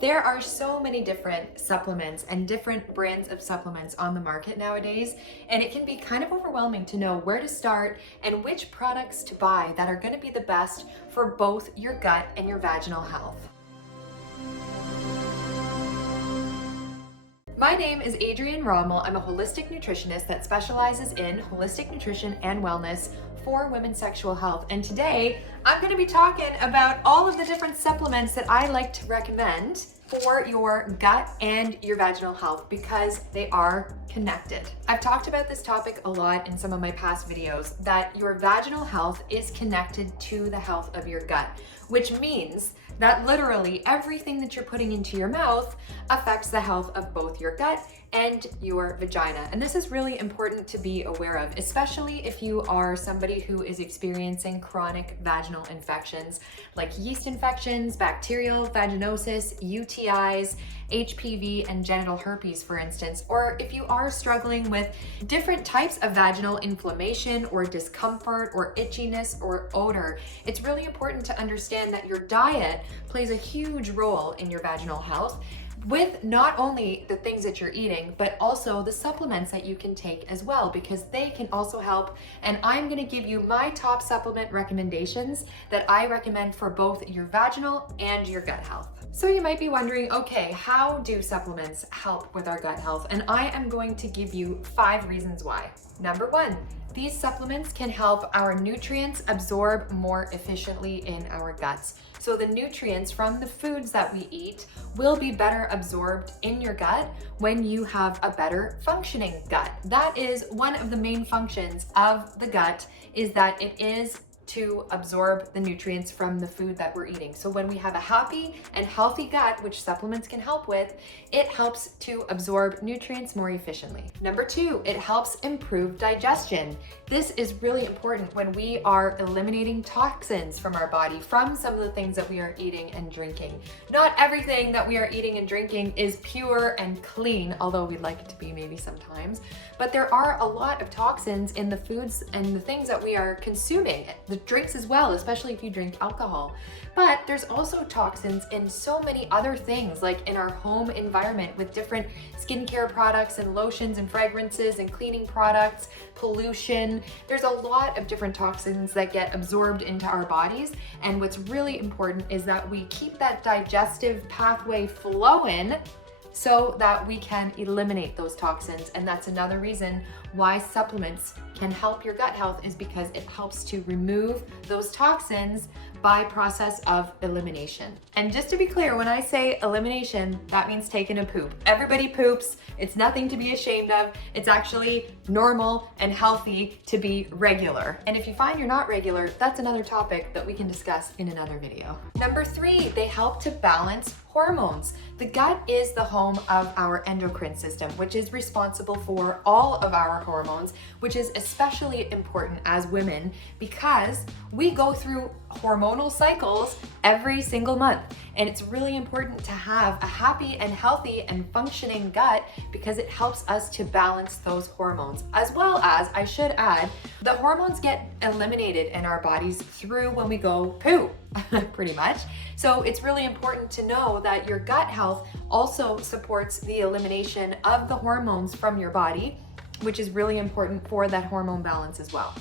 There are so many different supplements and different brands of supplements on the market nowadays, and it can be kind of overwhelming to know where to start and which products to buy that are going to be the best for both your gut and your vaginal health. My name is Adrienne Rommel. I'm a holistic nutritionist that specializes in holistic nutrition and wellness for women's sexual health. And today I'm going to be talking about all of the different supplements that I like to recommend for your gut and your vaginal health because they are connected. I've talked about this topic a lot in some of my past videos, that your vaginal health is connected to the health of your gut, which means that literally everything that you're putting into your mouth affects the health of both your gut and your vagina. And this is really important to be aware of, especially if you are somebody who is experiencing chronic vaginal infections like yeast infections, bacterial vaginosis, UTIs, HPV, and genital herpes, for instance, or if you are struggling with different types of vaginal inflammation or discomfort or itchiness or odor. It's really important to understand that your diet plays a huge role in your vaginal health, with not only the things that you're eating, but also the supplements that you can take as well, because they can also help. And I'm going to give you my top supplement recommendations that I recommend for both your vaginal and your gut health. So you might be wondering, okay, how do supplements help with our gut health? And I am going to give you 5 reasons why. Number 1, these supplements can help our nutrients absorb more efficiently in our guts. So the nutrients from the foods that we eat will be better absorbed in your gut when you have a better functioning gut. That is one of the main functions of the gut, is that it is to absorb the nutrients from the food that we're eating. So when we have a happy and healthy gut, which supplements can help with, it helps to absorb nutrients more efficiently. Number 2, it helps improve digestion. This is really important when we are eliminating toxins from our body from some of the things that we are eating and drinking. Not everything that we are eating and drinking is pure and clean, although we'd like it to be maybe sometimes, but there are a lot of toxins in the foods and the things that we are consuming, the drinks as well, especially if you drink alcohol. But there's also toxins in so many other things, like in our home environment with different skincare products and lotions and fragrances and cleaning products, pollution. There's a lot of different toxins that get absorbed into our bodies. And what's really important is that we keep that digestive pathway flowing so that we can eliminate those toxins. And that's another reason why supplements can help your gut health, is because it helps to remove those toxins by process of elimination. And just to be clear, when I say elimination, that means taking a poop. Everybody poops. It's nothing to be ashamed of. It's actually normal and healthy to be regular. And if you find you're not regular, that's another topic that we can discuss in another video. Number 3, they help to balance hormones. The gut is the home of our endocrine system, which is responsible for all of our hormones, which is especially important as women because we go through hormonal cycles every single month. And it's really important to have a happy and healthy and functioning gut because it helps us to balance those hormones. As well as, I should add, the hormones get eliminated in our bodies through when we go poo, pretty much. So it's really important to know that your gut health also supports the elimination of the hormones from your body, which is really important for that hormone balance as well.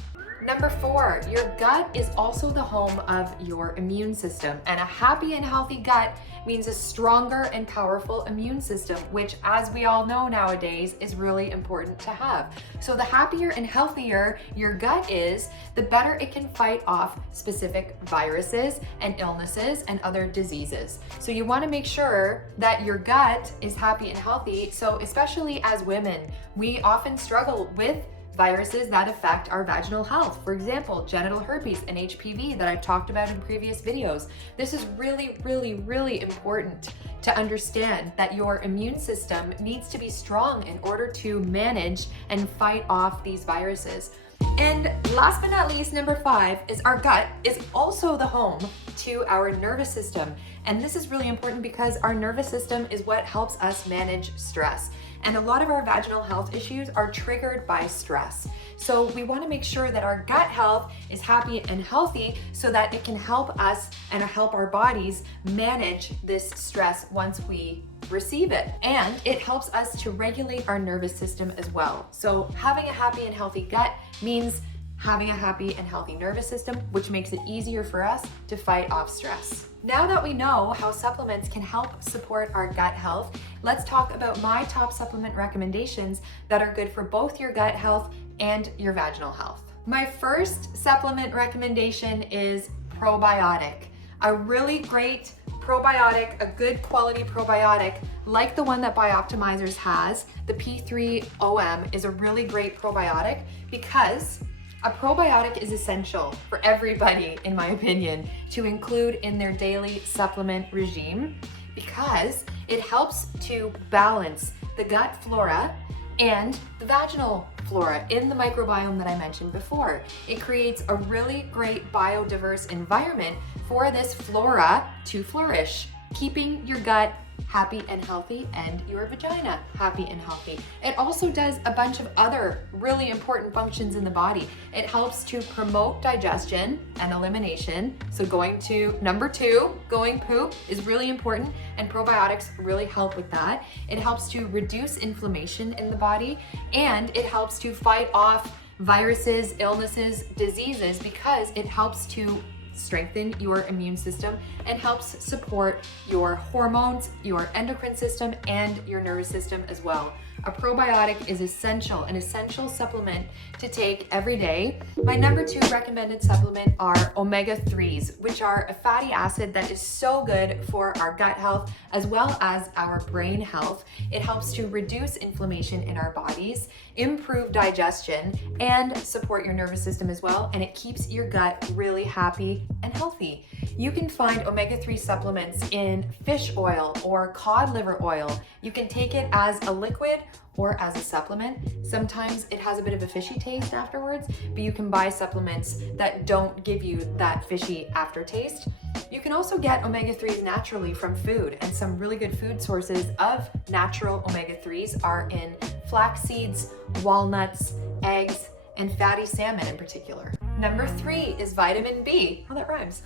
Number 4, your gut is also the home of your immune system, and a happy and healthy gut means a stronger and powerful immune system, which, as we all know nowadays, is really important to have. So the happier and healthier your gut is, the better it can fight off specific viruses and illnesses and other diseases. So you want to make sure that your gut is happy and healthy. So especially as women, we often struggle with viruses that affect our vaginal health. For example, genital herpes and HPV that I've talked about in previous videos. This is really, really, really important to understand, that your immune system needs to be strong in order to manage and fight off these viruses. And last but not least, number 5 is our gut is also the home to our nervous system. And this is really important because our nervous system is what helps us manage stress. And a lot of our vaginal health issues are triggered by stress. So we want to make sure that our gut health is happy and healthy so that it can help us and help our bodies manage this stress once we receive it. And it helps us to regulate our nervous system as well. So having a happy and healthy gut means having a happy and healthy nervous system, which makes it easier for us to fight off stress. Now that we know how supplements can help support our gut health, let's talk about my top supplement recommendations that are good for both your gut health and your vaginal health. My first supplement recommendation is probiotic. A really great probiotic, a good quality probiotic, like the one that Bioptimizers has, the P3OM is a really great probiotic because a probiotic is essential for everybody, in my opinion, to include in their daily supplement regime because it helps to balance the gut flora and the vaginal flora in the microbiome that I mentioned before. It creates a really great biodiverse environment for this flora to flourish, keeping your gut happy and healthy and your vagina happy and healthy. It also does a bunch of other really important functions in the body. It helps to promote digestion and elimination. So going to number 2, going poop is really important, and probiotics really help with that. It helps to reduce inflammation in the body, and it helps to fight off viruses, illnesses, diseases, because it helps to strengthen your immune system and helps support your hormones, your endocrine system, and your nervous system as well. A probiotic is essential, an essential supplement to take every day. My number 2 recommended supplement are omega-3s, which are a fatty acid that is so good for our gut health as well as our brain health. It helps to reduce inflammation in our bodies, improve digestion, and support your nervous system as well, and it keeps your gut really happy and healthy. You can find omega-3 supplements in fish oil or cod liver oil. You can take it as a liquid or as a supplement. Sometimes it has a bit of a fishy taste afterwards, but you can buy supplements that don't give you that fishy aftertaste. You can also get omega-3s naturally from food, and some really good food sources of natural omega-3s are in flax seeds, walnuts, eggs, and fatty salmon in particular. Number 3 is vitamin B. Oh, that rhymes.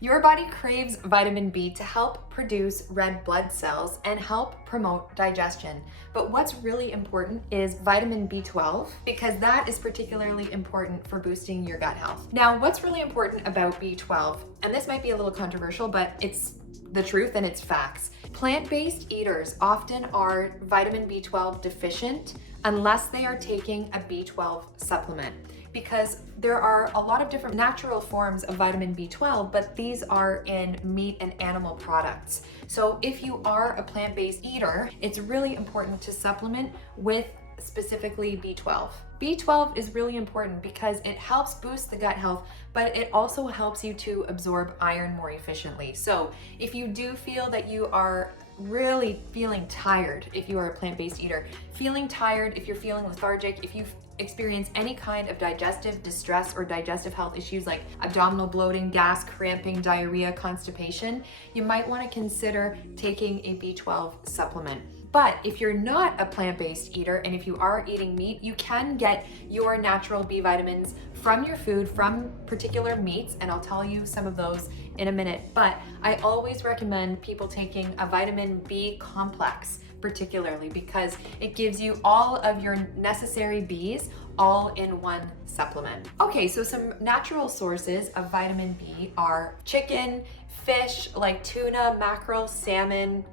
Your body craves vitamin B to help produce red blood cells and help promote digestion. But what's really important is vitamin B12, because that is particularly important for boosting your gut health. Now, what's really important about B12, and this might be a little controversial, but it's the truth and it's facts. Plant-based eaters often are vitamin B12 deficient unless they are taking a B12 supplement, because there are a lot of different natural forms of vitamin B12, but these are in meat and animal products. So if you are a plant-based eater, it's really important to supplement with specifically B12. B12 is really important because it helps boost the gut health, but it also helps you to absorb iron more efficiently. So if you do feel that you are really feeling tired, if you are a plant-based eater, feeling tired, if you're feeling lethargic, if you've experienced any kind of digestive distress or digestive health issues like abdominal bloating, gas, cramping, diarrhea, constipation, you might want to consider taking a B12 supplement. But if you're not a plant-based eater and if you are eating meat, you can get your natural B vitamins from your food, from particular meats, and I'll tell you some of those in a minute. But I always recommend people taking a vitamin B complex, particularly because it gives you all of your necessary Bs all in one supplement. Okay, so some natural sources of vitamin B are chicken, fish like tuna, mackerel, salmon,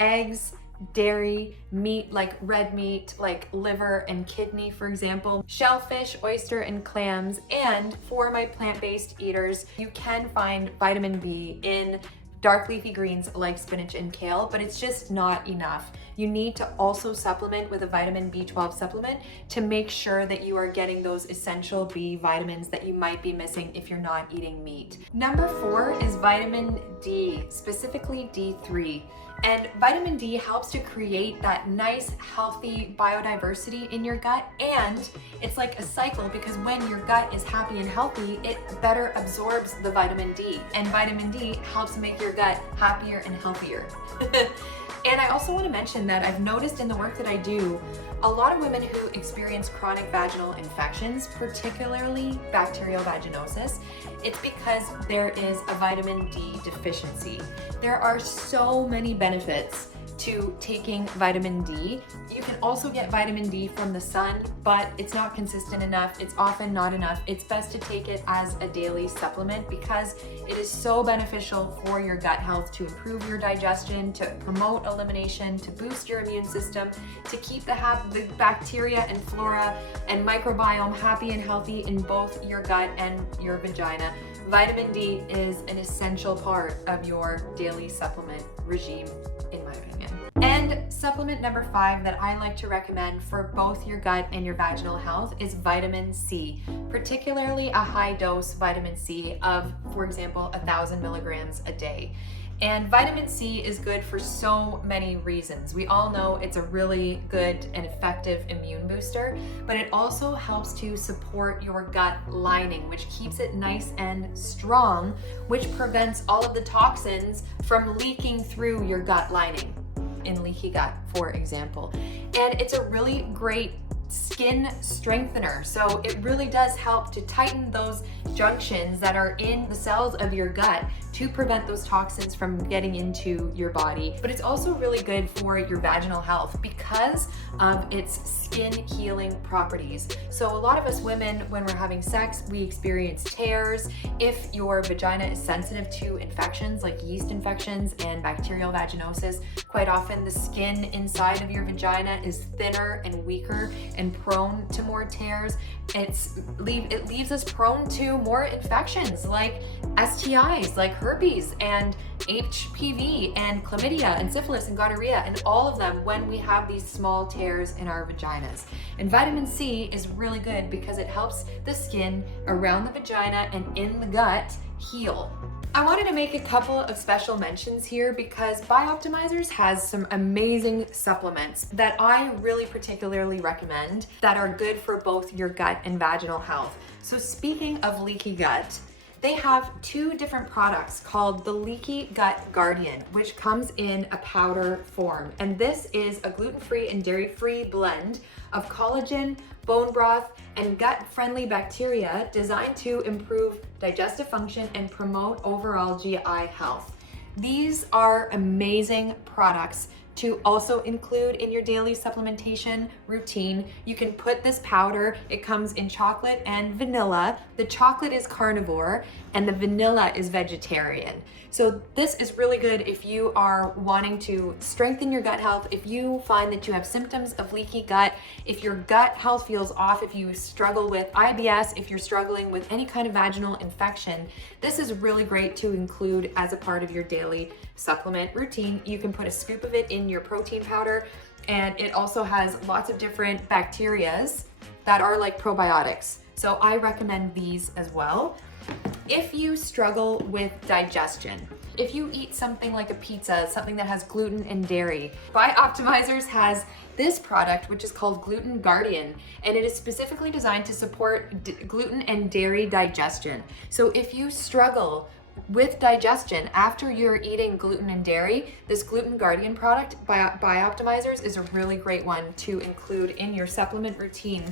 eggs, dairy, meat like red meat, like liver and kidney, for example, shellfish, oyster, and clams. And for my plant-based eaters, you can find vitamin B in dark leafy greens like spinach and kale, but it's just not enough. You need to also supplement with a vitamin B12 supplement to make sure that you are getting those essential B vitamins that you might be missing if you're not eating meat. Number 4 is vitamin D, specifically D3. And vitamin D helps to create that nice, healthy biodiversity in your gut. And it's like a cycle, because when your gut is happy and healthy, it better absorbs the vitamin D. And vitamin D helps make your gut happier and healthier. And I also want to mention that I've noticed in the work that I do, a lot of women who experience chronic vaginal infections, particularly bacterial vaginosis, it's because there is a vitamin D deficiency. There are so many benefits to taking vitamin D. You can also get vitamin D from the sun, but it's not consistent enough. It's often not enough. It's best to take it as a daily supplement because it is so beneficial for your gut health, to improve your digestion, to promote elimination, to boost your immune system, to keep the bacteria and flora and microbiome happy and healthy in both your gut and your vagina. Vitamin D is an essential part of your daily supplement regime, in my opinion. And supplement number 5 that I like to recommend for both your gut and your vaginal health is vitamin C, particularly a high dose vitamin C of, for example, 1,000 milligrams a day. And vitamin C is good for so many reasons. We all know it's a really good and effective immune booster, but it also helps to support your gut lining, which keeps it nice and strong, which prevents all of the toxins from leaking through your gut lining, in leaky gut, for example. And it's a really great skin strengthener. So it really does help to tighten those junctions that are in the cells of your gut to prevent those toxins from getting into your body. But it's also really good for your vaginal health because of its skin healing properties. So a lot of us women, when we're having sex, we experience tears. If your vagina is sensitive to infections like yeast infections and bacterial vaginosis, quite often the skin inside of your vagina is thinner and weaker and prone to more tears. It leaves us prone to more infections like STIs, like herpes and HPV and chlamydia and syphilis and gonorrhea, and all of them when we have these small tears in our vaginas. And vitamin C is really good because it helps the skin around the vagina and in the gut heal. I wanted to make a couple of special mentions here because Bioptimizers has some amazing supplements that I really particularly recommend that are good for both your gut and vaginal health. So speaking of leaky gut, they have 2 different products called the Leaky Gut Guardian, which comes in a powder form. And this is a gluten-free and dairy-free blend of collagen, bone broth, and gut-friendly bacteria designed to improve digestive function and promote overall GI health. These are amazing products to also include in your daily supplementation routine. You can put this powder, it comes in chocolate and vanilla. The chocolate is carnivore and the vanilla is vegetarian. So this is really good if you are wanting to strengthen your gut health, if you find that you have symptoms of leaky gut, if your gut health feels off, if you struggle with IBS, if you're struggling with any kind of vaginal infection. This is really great to include as a part of your daily supplement routine. You can put a scoop of it in your protein powder, and it also has lots of different bacterias that are like probiotics. So I recommend these as well. If you struggle with digestion, if you eat something like a pizza, something that has gluten and dairy, Bioptimizers has this product, which is called Gluten Guardian, and it is specifically designed to support gluten and dairy digestion. So if you struggle with digestion after you're eating gluten and dairy, this Gluten Guardian product by Bioptimizers is a really great one to include in your supplement routine.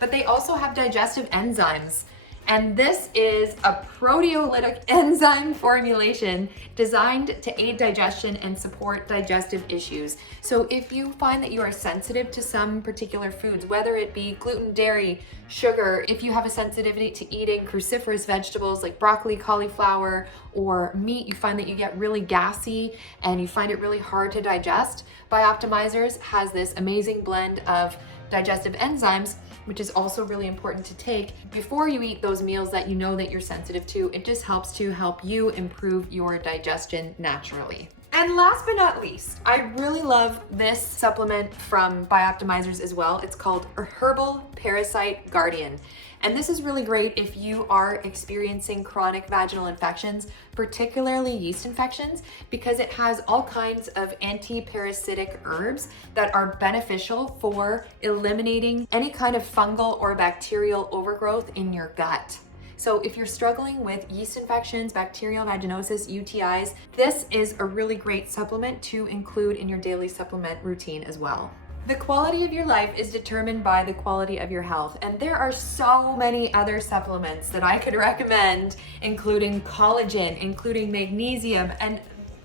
But they also have digestive enzymes. And this is a proteolytic enzyme formulation designed to aid digestion and support digestive issues. So if you find that you are sensitive to some particular foods, whether it be gluten, dairy, sugar, if you have a sensitivity to eating cruciferous vegetables like broccoli, cauliflower, or meat, you find that you get really gassy and you find it really hard to digest, Bioptimizers has this amazing blend of digestive enzymes, which is also really important to take before you eat those meals that you know that you're sensitive to. It just helps to help you improve your digestion naturally. And last but not least, I really love this supplement from Bioptimizers as well. It's called Herbal Parasite Guardian. And this is really great if you are experiencing chronic vaginal infections, particularly yeast infections, because it has all kinds of anti-parasitic herbs that are beneficial for eliminating any kind of fungal or bacterial overgrowth in your gut. So if you're struggling with yeast infections, bacterial vaginosis, UTIs, this is a really great supplement to include in your daily supplement routine as well. The quality of your life is determined by the quality of your health, and there are so many other supplements that I could recommend, including collagen, including magnesium and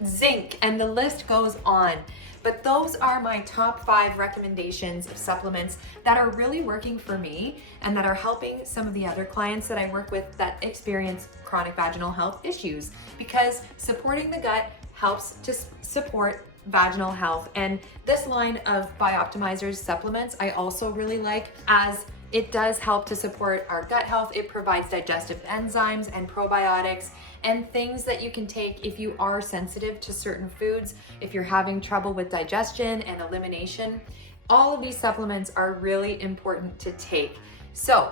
zinc, and the list goes on. But those are my top 5 recommendations of supplements that are really working for me and that are helping some of the other clients that I work with that experience chronic vaginal health issues, because supporting the gut helps to support vaginal health. And this line of Bioptimizers supplements I also really like, as it does help to support our gut health. It provides digestive enzymes and probiotics and things that you can take if you are sensitive to certain foods, if you're having trouble with digestion and elimination. All of these supplements are really important to take. So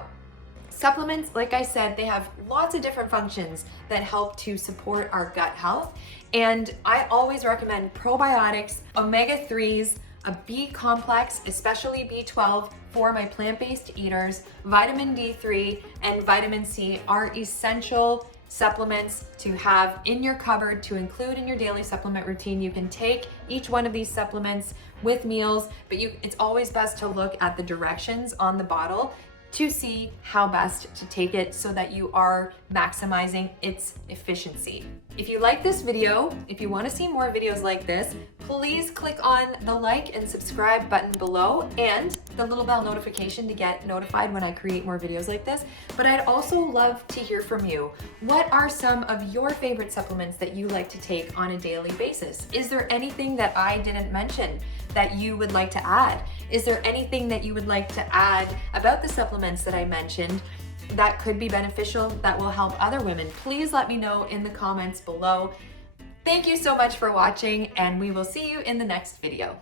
supplements, like I said, they have lots of different functions that help to support our gut health. And I always recommend probiotics, omega-3s, a B complex, especially B12 for my plant-based eaters, vitamin D3 and vitamin C are essential supplements to have in your cupboard, to include in your daily supplement routine. You can take each one of these supplements with meals, but it's always best to look at the directions on the bottle to see how best to take it so that you are maximizing its efficiency. If you like this video, if you want to see more videos like this, please click on the like and subscribe button below and the little bell notification to get notified when I create more videos like this. But I'd also love to hear from you. What are some of your favorite supplements that you like to take on a daily basis? Is there anything that I didn't mention that you would like to add? Is there anything that you would like to add about the supplements that I mentioned that could be beneficial, that will help other women? Please let me know in the comments below. Thank you so much for watching, and we will see you in the next video.